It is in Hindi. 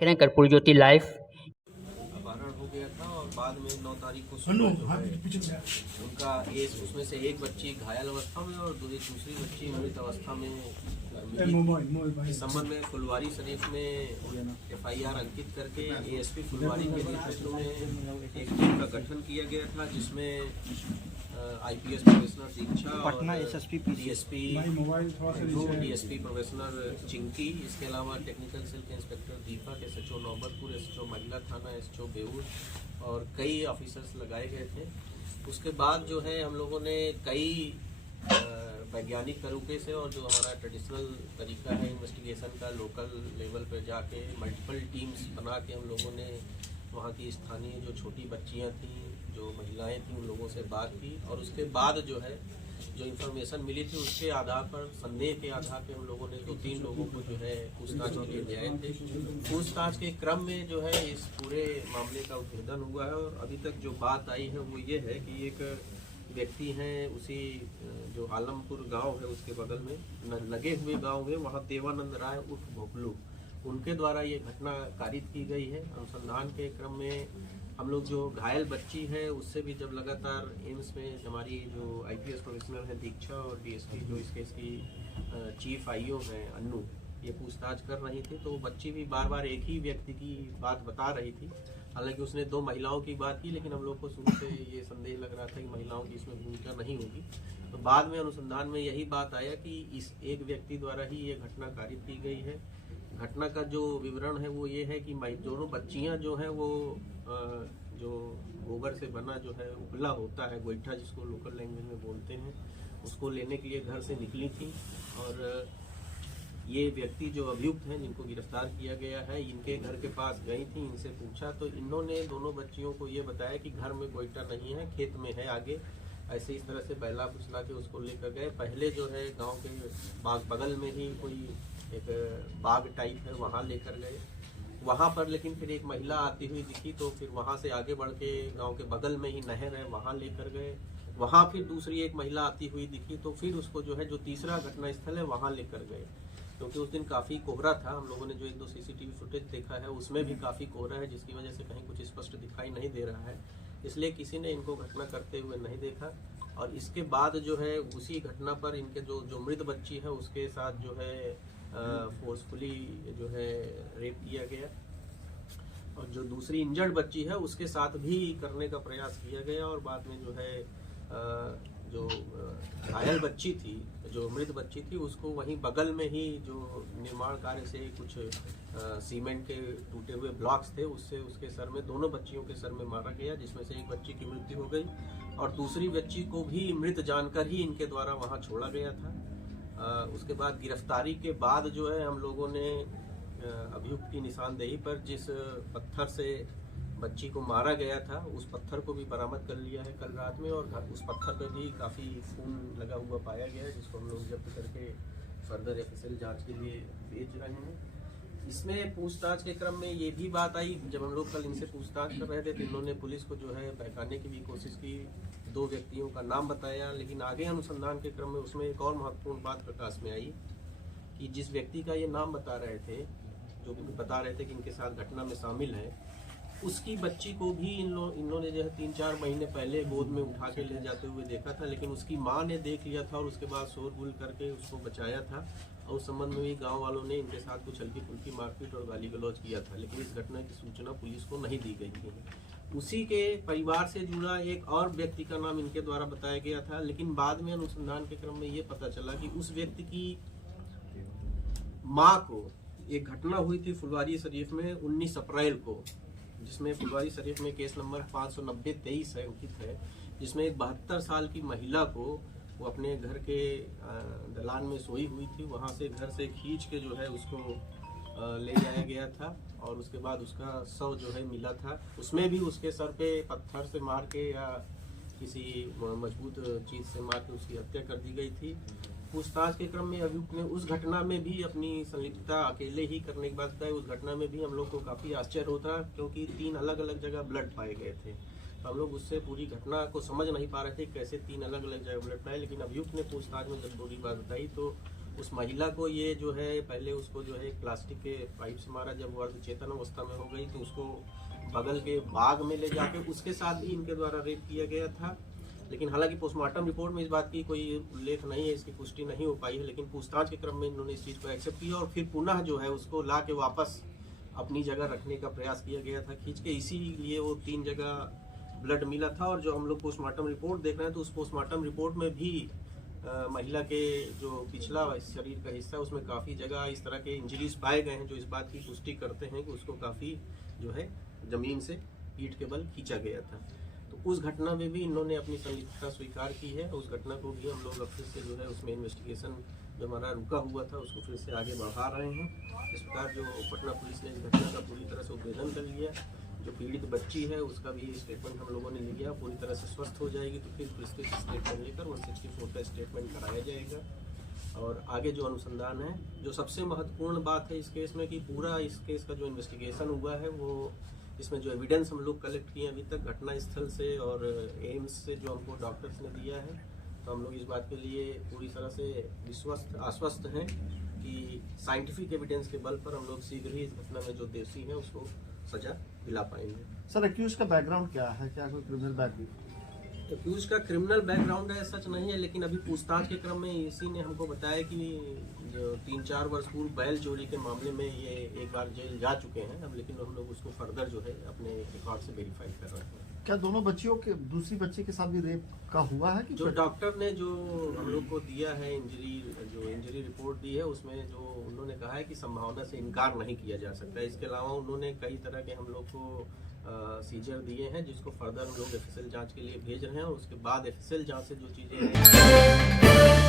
देख रहे हैं कर्पूरी ज्योति लाइव। अपहरण हो गया था और बाद में 9 तारीख को सुबह जो है उनका उसमें से एक बच्ची घायल अवस्था में और दूसरी बच्ची मृत अवस्था में मिली। इस संबंध में फुलवारी शरीफ में FIR अंकित करके ASP फुलवारी के नेतृत्व में एक टीम का गठन किया गया था, जिसमें IPS प्रोफेसर दीक्षा और DSP प्रोफेसर चिंकी, इसके अलावा टेक्निकल सेल के इंस्पेक्टर दीपक, SHO नौबतपुर, SHO महिला थाना, SHO बेऊर और कई ऑफिसर्स लगाए गए थे। उसके बाद जो है हम लोगों ने कई वैज्ञानिक तरीके से और जो हमारा ट्रेडिशनल तरीका है इन्वेस्टिगेशन का, लोकल लेवल पर जाके मल्टीपल टीम्स बना के हम लोगों ने वहाँ की स्थानीय जो छोटी बच्चियाँ थीं, जो महिलाएं थीं, उन लोगों से बात की और उसके बाद जो है जो इन्फॉर्मेशन मिली थी उसके आधार पर, संदेह के आधार पर हम लोगों ने 2-3 लोगों को जो है पूछताछ के लिए ले आए थे। पूछताछ के क्रम में जो है इस पूरे मामले का उद्भेदन हुआ है और अभी तक जो बात आई है वो ये है कि एक व्यक्ति हैं, उसी जो आलमपुर गांव है उसके बगल में लगे हुए गांव है, वहाँ देवानंद राय उर्फ भोपलू, उनके द्वारा ये घटना कारित की गई है। अनुसंधान के क्रम में हम लोग जो घायल बच्ची है उससे भी जब लगातार एम्स में हमारी जो IPS प्रोफेशनल है दीक्षा और DSP जो इस केस की चीफ IO हैं अन्नू, ये पूछताछ कर रही थी, तो बच्ची भी बार बार एक ही व्यक्ति की बात बता रही थी। हालांकि उसने 2 महिलाओं की बात की, लेकिन हम लोग को शुरू से ये संदेह लग रहा था कि महिलाओं की इसमें भूमिका नहीं होगी। तो बाद में अनुसंधान में यही बात आया कि इस एक व्यक्ति द्वारा ही ये घटना कारित की गई है। घटना का जो विवरण है वो ये है कि दोनों बच्चियां जो हैं वो जो गोबर से बना जो है उपला होता है, गोईठा जिसको लोकल लैंग्वेज में बोलते हैं, उसको लेने के लिए घर से निकली थी और ये व्यक्ति जो अभियुक्त हैं जिनको गिरफ्तार किया गया है, इनके घर के पास गई थी, इनसे पूछा तो इन्होंने दोनों बच्चियों को ये बताया कि घर में गोईठा नहीं है, खेत में है आगे। ऐसे इस तरह से बहला फुसला के उसको लेकर गए। पहले जो है गांव के बाग बगल में ही कोई एक बाग टाइप है, वहाँ लेकर गए। वहाँ पर लेकिन फिर एक महिला आती हुई दिखी, तो फिर वहाँ से आगे बढ़ के गाँव के बगल में ही नहर है, वहाँ लेकर गए। वहाँ फिर दूसरी एक महिला आती हुई दिखी, तो फिर उसको जो है जो तीसरा घटना स्थल है वहाँ लेकर गए, क्योंकि उस दिन काफ़ी कोहरा था। हम लोगों ने जो 1-2 CCTV फुटेज देखा है उसमें भी काफ़ी कोहरा है, जिसकी वजह से कहीं कुछ स्पष्ट दिखाई नहीं दे रहा है, इसलिए किसी ने इनको घटना करते हुए नहीं देखा। और इसके बाद जो है उसी घटना पर इनके जो मृत बच्ची है उसके साथ जो है फोर्सफुली जो है रेप किया गया और जो दूसरी इंजर्ड बच्ची है उसके साथ भी करने का प्रयास किया गया और बाद में जो है जो घायल बच्ची थी, जो मृत बच्ची थी, उसको वहीं बगल में ही जो निर्माण कार्य से कुछ सीमेंट के टूटे हुए ब्लॉक्स थे उससे उसके सर में, दोनों बच्चियों के सर में मारा गया, जिसमें से एक बच्ची की मृत्यु हो गई और दूसरी बच्ची को भी मृत जानकर ही इनके द्वारा वहां छोड़ा गया था। उसके बाद गिरफ्तारी के बाद जो है हम लोगों ने अभियुक्त की निशानदेही पर जिस पत्थर से बच्ची को मारा गया था उस पत्थर को भी बरामद कर लिया है कल रात में, और उस पत्थर पर भी काफ़ी खून लगा हुआ पाया गया है, जिसको हम लोग जब्त करके फर्दर FSL जांच के लिए भेज रहे हैं। इसमें पूछताछ के क्रम में ये भी बात आई, जब हम लोग कल इनसे पूछताछ कर रहे थे तो इन्होंने पुलिस को जो है बहकाने की भी कोशिश की, 2 व्यक्तियों का नाम बताया, लेकिन आगे अनुसंधान के क्रम में उसमें एक और महत्वपूर्ण बात प्रकाश में आई कि जिस व्यक्ति का ये नाम बता रहे थे, जो बता रहे थे कि इनके साथ घटना में शामिल है, उसकी बच्ची को भी इन्होंने जो है 3-4 महीने पहले गोद में उठा के ले जाते हुए देखा था, लेकिन उसकी माँ ने देख लिया था और उसके बाद शोरगुल करके उसको बचाया था और उस संबंध में भी गांव वालों ने इनके साथ कुछ हल्की फुल्की मारपीट और गाली गलौज किया था, लेकिन इस घटना की सूचना पुलिस को नहीं दी गई थी। उसी के परिवार से जुड़ा एक और व्यक्ति का नाम इनके द्वारा बताया गया था, लेकिन बाद में अनुसंधान के क्रम में ये पता चला कि उस व्यक्ति की माँ को एक घटना हुई थी फुलवारी शरीफ में 19 अप्रैल को, जिसमें फुलवारी शरीफ में केस नंबर 590-23 है अंकित है, जिसमें एक 72 साल की महिला को वो अपने घर के दलान में सोई हुई थी, वहाँ से घर से खींच के जो है उसको ले जाया गया था और उसके बाद उसका शव जो है मिला था। उसमें भी उसके सर पे पत्थर से मार के या किसी मजबूत चीज़ से मार के उसकी हत्या कर दी गई थी। पूछताछ के क्रम में अभियुक्त ने उस घटना में भी अपनी संलिप्तता अकेले ही करने की बात बताई। उस घटना में भी हम लोग को काफ़ी आश्चर्य होता, क्योंकि 3 अलग अलग जगह ब्लड पाए गए थे। तो हम लोग उससे पूरी घटना को समझ नहीं पा रहे थे कैसे 3 अलग अलग जगह ब्लड पाए, लेकिन अभियुक्त ने पूछताछ में जब पूरी बात बताई तो उस महिला को ये जो है पहले उसको जो है एक प्लास्टिक के पाइप से मारा, जब वो अर्धचेतन अवस्था में हो गई तो उसको बगल के बाग में ले जाके उसके साथ भी इनके द्वारा रेप किया गया था। लेकिन हालांकि पोस्टमार्टम रिपोर्ट में इस बात की कोई उल्लेख नहीं है, इसकी पुष्टि नहीं हो पाई है, लेकिन पूछताछ के क्रम में इन्होंने इस चीज़ को एक्सेप्ट किया और फिर पुनः जो है उसको ला के वापस अपनी जगह रखने का प्रयास किया गया था खींच के। इसीलिए वो 3 जगह ब्लड मिला था। और जो हम लोग पोस्टमार्टम रिपोर्ट देख रहे हैं तो उस पोस्टमार्टम रिपोर्ट में भी महिला के जो पिछला शरीर का हिस्सा है उसमें काफ़ी जगह इस तरह के इंजरीज पाए गए हैं, जो इस बात की पुष्टि करते हैं कि उसको काफ़ी जो है ज़मीन से पीठ के बल खींचा गया था। तो उस घटना में भी इन्होंने अपनी संलिप्तता स्वीकार की है। उस घटना को भी हम लोग अब फिर से जो है उसमें इन्वेस्टिगेशन जो हमारा रुका हुआ था उसको फिर से आगे बढ़ा रहे हैं। इस प्रकार जो पटना पुलिस ने इस घटना का पूरी तरह से उद्भेदन कर लिया। जो पीड़ित बच्ची है उसका भी स्टेटमेंट हम लोगों ने लिया, पूरी तरह से स्वस्थ हो जाएगी तो फिर विस्तृत स्टेटमेंट लेकर 164 का स्टेटमेंट कराया जाएगा। और आगे जो अनुसंधान है, जो सबसे महत्वपूर्ण बात है इस केस में कि पूरा इस केस का जो इन्वेस्टिगेशन हुआ है वो इसमें जो एविडेंस हम लोग कलेक्ट किए अभी तक घटना स्थल से और एम्स से जो हमको डॉक्टर्स ने दिया है, तो हम लोग इस बात के लिए पूरी तरह से आश्वस्त हैं कि साइंटिफिक एविडेंस के बल पर हम लोग शीघ्र ही इस घटना में जो दोषी है उसको सजा दिला पाएंगे। सर एक्यूज का बैकग्राउंड क्या है, क्या कोई क्रिमिनल बैकग्राउंड? एक्यूज का क्रिमिनल बैकग्राउंड है सच नहीं है, लेकिन अभी पूछताछ के क्रम में इसी ने हमको बताया कि जो 3-4 वर्ष पूर्व बैल चोरी के मामले में ये एक बार जेल जा चुके हैं अब, लेकिन हम लोग उसको फर्दर जो है अपने रिकॉर्ड से वेरीफाई कर रहे हैं। क्या दोनों बच्चियों के दूसरी बच्ची के साथ भी रेप का हुआ है कि जो डॉक्टर ने जो हम लोग को दिया है इंजरी रिपोर्ट दी है उसमें जो उन्होंने कहा है कि संभावना से इनकार नहीं किया जा सकता। इसके अलावा उन्होंने कई तरह के हम लोग को सीजर दिए हैं जिसको फर्दर हम लोग एफएसएल जांच के लिए भेज रहे हैं और उसके बाद एफएसएल जांच से जो चीज़ें हैं